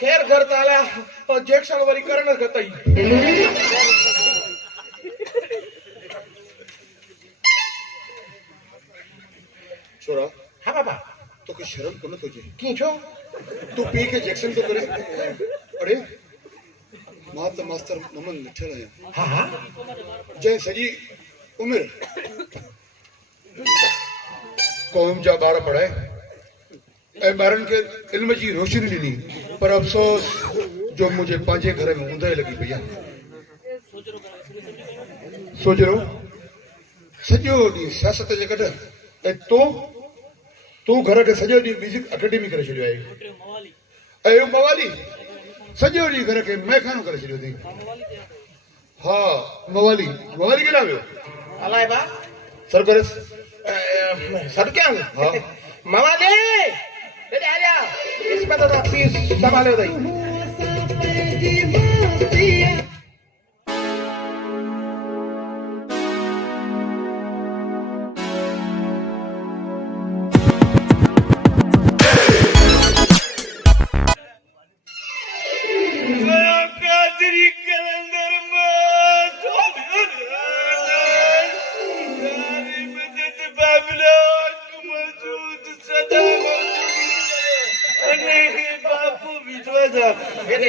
खैर घर ताला और जैक्सन वरी करण गतई छोरा हाँ बाबा तो कोई शर्म को न तुझे की छो तू पी के जैक्सन तो करे अरे मां तो मास्टर नमन मिठल आया हाँ हाँ जय सजी उम्र कौम जा बार पढ़ाए ऐं ॿारनि खे इल्म जी रोशनी ॾिनी पर अफ़सोस जो मुंहिंजे पंहिंजे घर में ऊंदहि लॻी पई आहे सोचरो सॼो ॾींहुं सियासत जे गॾु ऐं तूं घर खे सॼो ॾींहुं म्यूज़िक अकेडमी करे छॾियो आहे ऐं इहो मवाली सॼो ॾींहुं घर खे मैखानो करे छॾियो अथई हा मवाली केॾां वियो अलाए बा सरकरस सड़कियां हाँ मवाले दे आजा इसमें तो पीस संभाले दई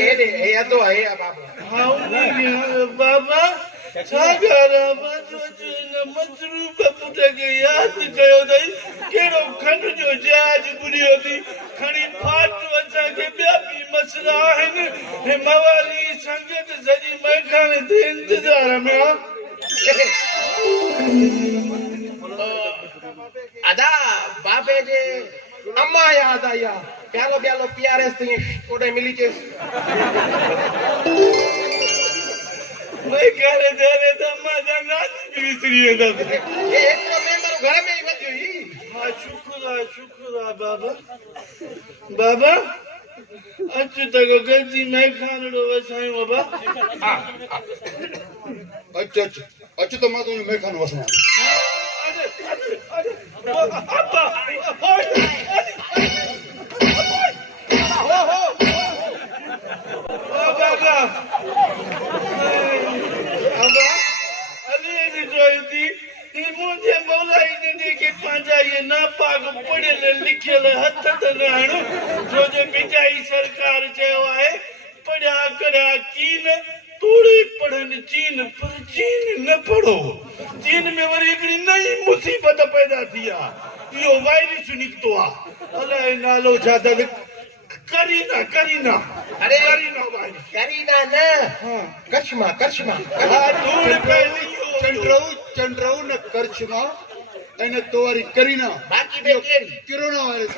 हेदे या तो है या बाबू हाँ बाबा छागारा मजूजी न मजरू बपुटे के याद कयो दई केरो खंड जो जाज बुरी होती खणी फाट वचा के ॿिया बि मसला आहिनि हे मवाली संगत सॼी मैखाने ते इंतजार में अदा बाबे जे अम्मा याद आया प्यालो प्यालो प्यारे से ओडे मिली के मैखाने देने तो अम्मा जा नाच भी विसरी वेंदा ये एक मेंबर घर में ही वजो ही हाँ शुक्र आहे बाबा बाबा अचु तको गलती मैखाने रो वसायो बाबा अच तो मां तुंहिंजो मैखानो वसां मुझे मौलाई ने के पंजा ये नापाक पढ़ियल लिखियल हथ त न हणो जो जो बिजाई सरकार चयो आहे पढ़िया करिया कीन तोड़े पढ़न चीन पर चीन न पढ़ो चीन में वरी हिकिड़ी नई मुसीबत पैदा थी आहे इहो वायरस निकितो आहे अलाए नालो छा त करीना अरे करीना वायरस करीना न हाँ करिश्मा हाँ धूड़ पहली चंडरऊ न करछमा ऐं न तो वारी करीना बाकी बे केरी कोरोना वायरस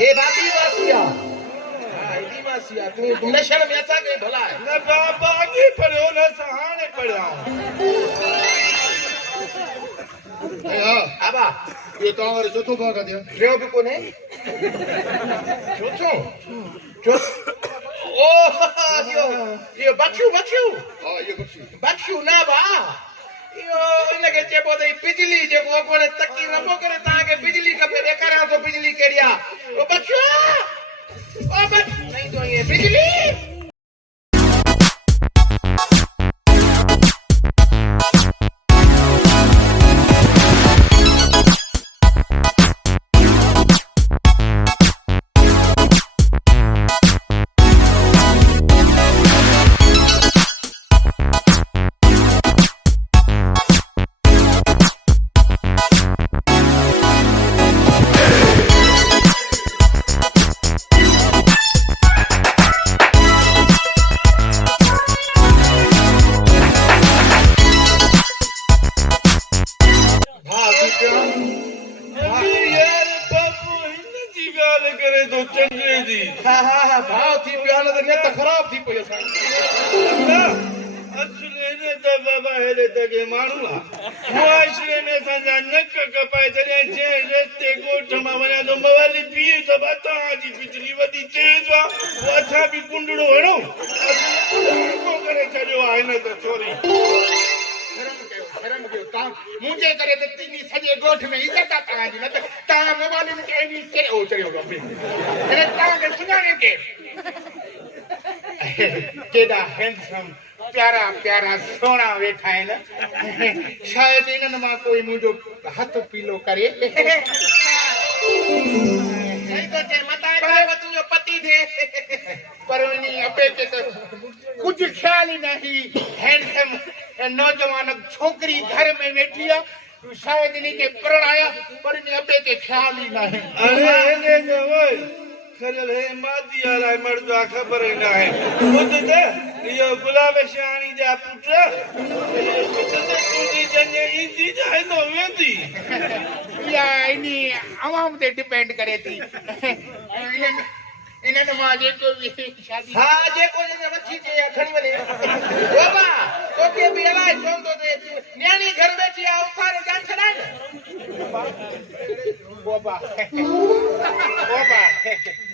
हे बाबी वासिया हां दी वासिया तू नशर में असा के भला है न बाबा आगे पढ़ो न सहाने पढ़ा ऐं हा आबा इहो तव्हां वारो चोथो भाउ काथे आहे टियों भी कोने चोथो ओ यो बच्चू हा इहो बच्चू ना बा यो इनके चेबो दई बिजली जेको कोने तकी न पो करे ता के बिजली खपे देखरा तो बिजली केड़िया ओ बच्चू नहीं तो ये बिजली हाँ भाव थी पिया न त खराब थी पई असा असले ने त बाबा हेले त के मानू मुआशरे ने संजा नक कपाए तरे जे रस्ते गोठ मा वना तो मवाली पी तो बता जी बिजली वदी तेज वा अच्छा भी कुंडड़ो हणो को करे चलो आए न तो चोरी शर्म कयो ता मुझे करे त तीनी सजे गोठ में इज्जत ता जी न ता मोबाइल में के भी के ओ चयो अरे ता के सुनाने के केॾा हैंडसम प्यारा प्यारा सोना वेठा आहिनि शायदि इन्हनि मां कोई मुंहिंजो हथ पीलो करे सही थो चए मतां तुंहिंजो पति थिए पर इन अबे खे त कुझु ख़्याल ई न ही हैंडसम नौजवान छोकिरी घर में वेठी आहे शायदि इन खे परणाया पर इन अबे खे ख़्याल ई न आहे अरे हेॾे जो वई खजल हे मादी वारा मर्द आहे ख़बर ई न आहे ॿुध त इहो गुलाब शाणी जा पुट तुंहिंजी जंहिं ईंदी जाए न वेंदी या इनी आवाम ते डिपेंड करे थी इन्हनि मां जेको बि शादी हा जेको वठी जे खणी वञे बाबा तोखे बि अलाए चवंदो ते न्याणी घर वेठी आहे उथारे जान छॾाए न बाबा बाबा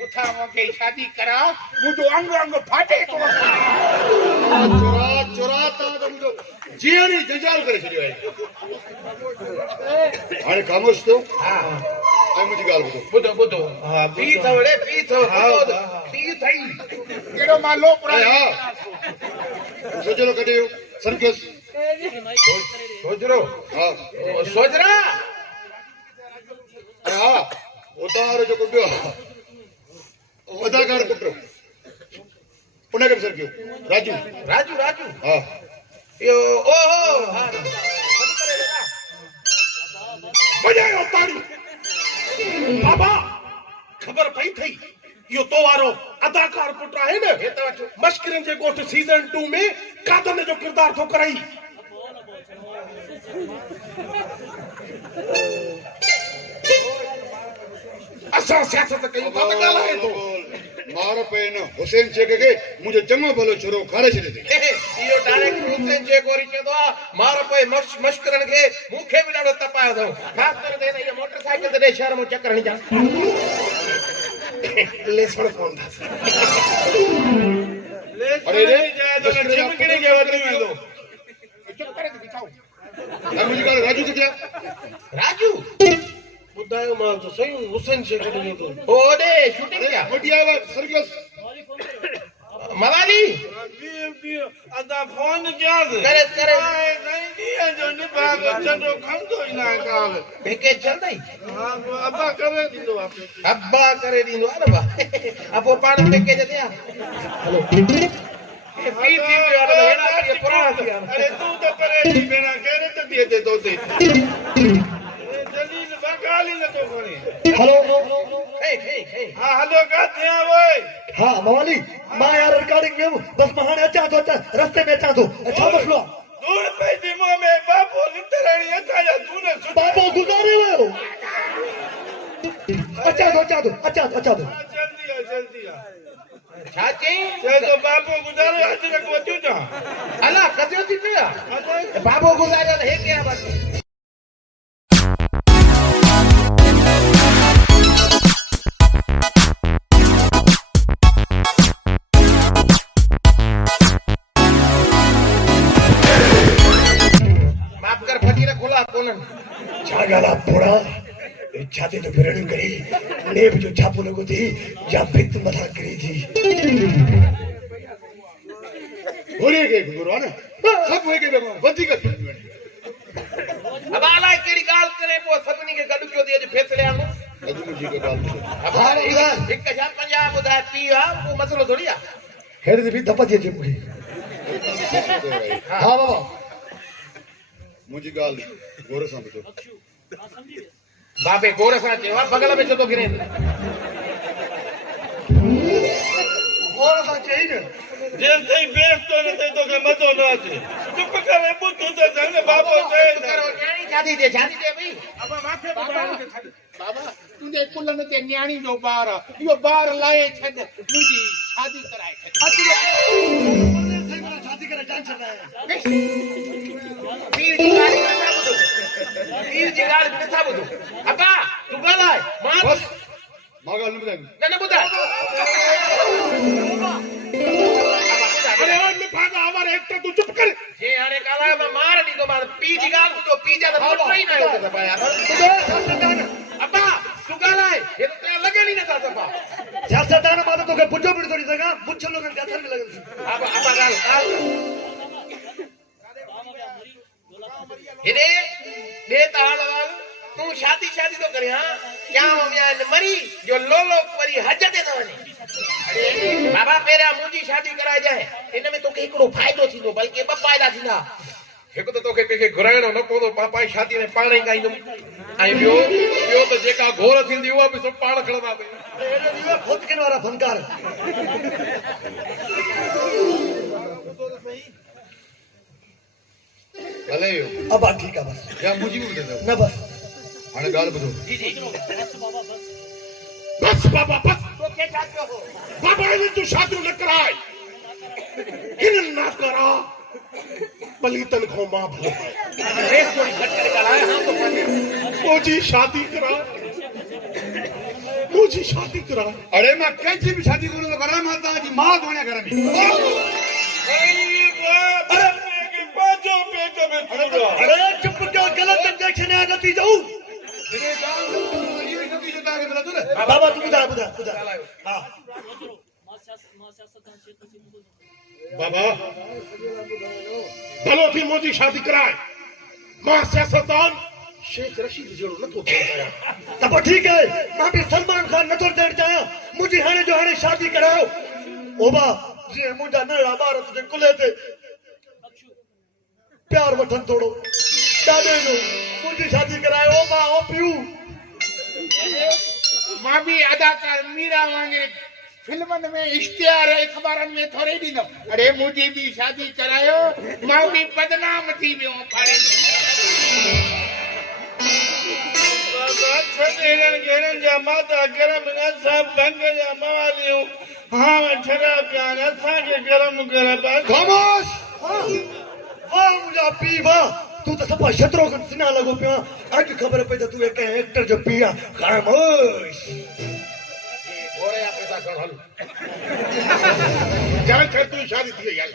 उथा मूंखे शादी कराओ मुंहिंजो अंग अंग फाटे थो चोरा चोरा तव्हां त मुंहिंजो जीअं ई जंजाल करे छॾियो आहे हाणे ख़ामोश थियो हा ऐं मुंहिंजी ॻाल्हि ॿुधो ॿुधो हा पी थवड़े पी थो पी थई केड़ो मालो ऐं हा सोचलो कढियो संकेस सोजरो हा सोजरा ऐं हा उतारो जेको ॿियो अदाकार पुट उनखे बि सरकियो राजू राजू राजू हा यो ओहो हा वॼायो ताड़ी बाबा ख़बर पई थई इहो तो वारो अदाकार पुट आहे न हे त वठो मश्किरनि जे ॻोठ सीज़न 2 में कादन जो किरदार थो कराई असां सियासत कयूं था त ॻाल्हाए थो मार पे न हुसैन शेख खे मुंहिंजो चङो भलो छोरो खारे छॾे थी इहो डायरेक्ट हुसैन शेख वरी चवंदो आहे मार पोइ मश्करनि खे मूंखे बि ॾाढो तपायो अथऊं ख़ासि करे त इहो मोटरसाइकिल ते ॾे शहर में चकर हणी जा लेसण पवंदा अरे रे चिमकणी खे वधी वेंदो चुप करे दिखाओ ऐं मुंहिंजी ॻाल्हि राजू किथे आहे राजू ॿुधायो मां त सही हुसैन शेख ॾिनो थो ओॾे शूटिंग कया वॾी आवाज़ सरगियस मवाली अदा फोन कयांसि करे करे ॾींहं जो निभाग चंडो खणंदो ई न आहे ॻाल्हि पैकेज चलंदई हा अबा करे ॾींदो आहे अब्बा करे ॾींदो आहे न बा पोइ पाण पैकेज ते आहे हलो अरे तूं त परे थी भेणा कहिड़े त थी अचे तो ते जलील बगाली न तो खणी हेलो हा हलो काथे आ वई हाँ मवाली मां यार रिकॉर्डिंग में हूं। बस मां हाणे अचां थो रस्ते में अचां थो छा मसलो आहे धूड़ पई थी मुंहं में बाबो लितराणी असांजा धून बाबो गुज़ारे वियो अचां थो जल्दी आ छा चई चए तो बाबो गुज़ारे अच न को अचूं था अला कजो थी पिया बाबो गुज़ारियो त हे कया बस माफ कर फटीरा खोला कोनन छा ॻाल्हि आहे पोड़ा छाती तो फिरणियूं करी लेब जो छापो लॻो थी या भित मथां किरी थी घोड़े खे गुरु आहे न सभु वेठे वधीक थींदियूं आहिनि अब अलाए कहिड़ी ॻाल्हि करे पोइ सभिनी खे गॾु कयो थी अॼु फैसले आंगुरु अॼु मुंहिंजी हिकु ॻाल्हि अब हिकु जा 50 ॿुधाए पी आहे को मसलो थोड़ी आहे हेॾे बि धप थी अचे मूंखे हा बाबा मुंहिंजी ॻाल्हि गौर सां ॿुधो बाबे गोर सां चयो आहे बगल में छो थो गिरे गौर सां चई न जेस ताईं बेस तो न थिए तोखे मज़ो न अचे चुप करे ॿुध त संग बाबो चए चुप करो न्याणी शादी ते भई बाबा तुंहिंजे कुलनि ते न्याणी जो ॿार आहे इहो ॿार लाहे छॾ मुंहिंजी शादी कराए छॾ शादी करे जान छॾाया पीर जी ॻाल्हि नथा ॿुधो अब्बा तूं ॻाल्हाए मां बस मां ॻाल्हि न ॿुधाईंदुमि न ॿुधाए अरे और में भागा हमारे एक तू चुप कर जे हाणे ॻाल्हायो मां मार ॾींदो मां पी जी ॻाल्हि ॿुधो पी जा त पुट ई न आयो सफ़ा यार अब्बा तूं ॻाल्हाए हे त लॻे ई नथा सफ़ा सियासत खाइण बाद तोखे पुजो बि थोड़ी सघां मुछ लोगन के हथन में लगन अब गाल हेदे दे ताल वाल तू शादी तो करे हां क्या हो गया मरी जो लोलो परी हज दे न वने अरे बाबा पेरा मुजी शादी कराए जाए इन में तोखे एकड़ो फायदो थींदो बल्कि ब फायदा थींदा हिकु त तोखे कंहिंखे घुराइणो न पवंदो पापा जी शादी में पाण ई गाईंदुमि ऐं ॿियो त जेका घोर थींदी उहा बि सभु पाण खणंदासीं खुद किन वारा फनकार भले इहो अब ठीक है बस या मुंहिंजी बि ॿुधंदव न बस हाणे ॻाल्हि ॿुधो जी जी बस बाबा बस तो के छा कयो हो बाबा इन तू शादी न कराए इन ना करा पलीतन खो मां भलो रेस थोड़ी घट करे ॻाल्हाए हां तो पासे मुझी शादी करा मुझी शादी करा अरे मां कंहिंजी बि शादी कोन थो करां मां तव्हांजी माउ थो वञा घर में अरे बाजो पेट में पूरा अरे चुप क्या गलत इंजेक्शन है नतीजो इहे ॻाल्हि इहो ई नतीजो तव्हांखे मिलंदो न बाबा तू बुधा हां बाबा भलो थी मुझी शादी कराए मां सियासतदान शेख रशीद जहिड़ो नथो थियणु चाहियां तब ठीक है मां भी सलमान खान नथो थियण चाहियां मुझी हाणे जो हाणे शादी करायो ओबा जी मुंहिंजा नड़ा ॿार तुझे कुले ते प्यार वठन थोड़ो ॾाॾे जो मुंहिंजी शादी करायो ओबा ओ पियू मां भी अदाकार मीरा वांगे फिल्मन में इश्तिहार अखबारन में थोड़े ॾींदमि अरे मुझी भी शादी करायो मां भी बदनाम थी वियो पाड़े बाबा छनेरन घेरन जा माता गरम सब भंग जा मवालियूं हां छरा प्यार असा के गरम कर बस खामोश वाह मुंहिंजा पी वाह तू तो सभा शत्रुघ्न सिन्हा लॻो पियो आहे अॼु ख़बर पई त तूं कंहिं एक्टर जो पी आहे ख़ामोश घोड़े या पैसा खण हल जान छड़ तू शादी थी वई हल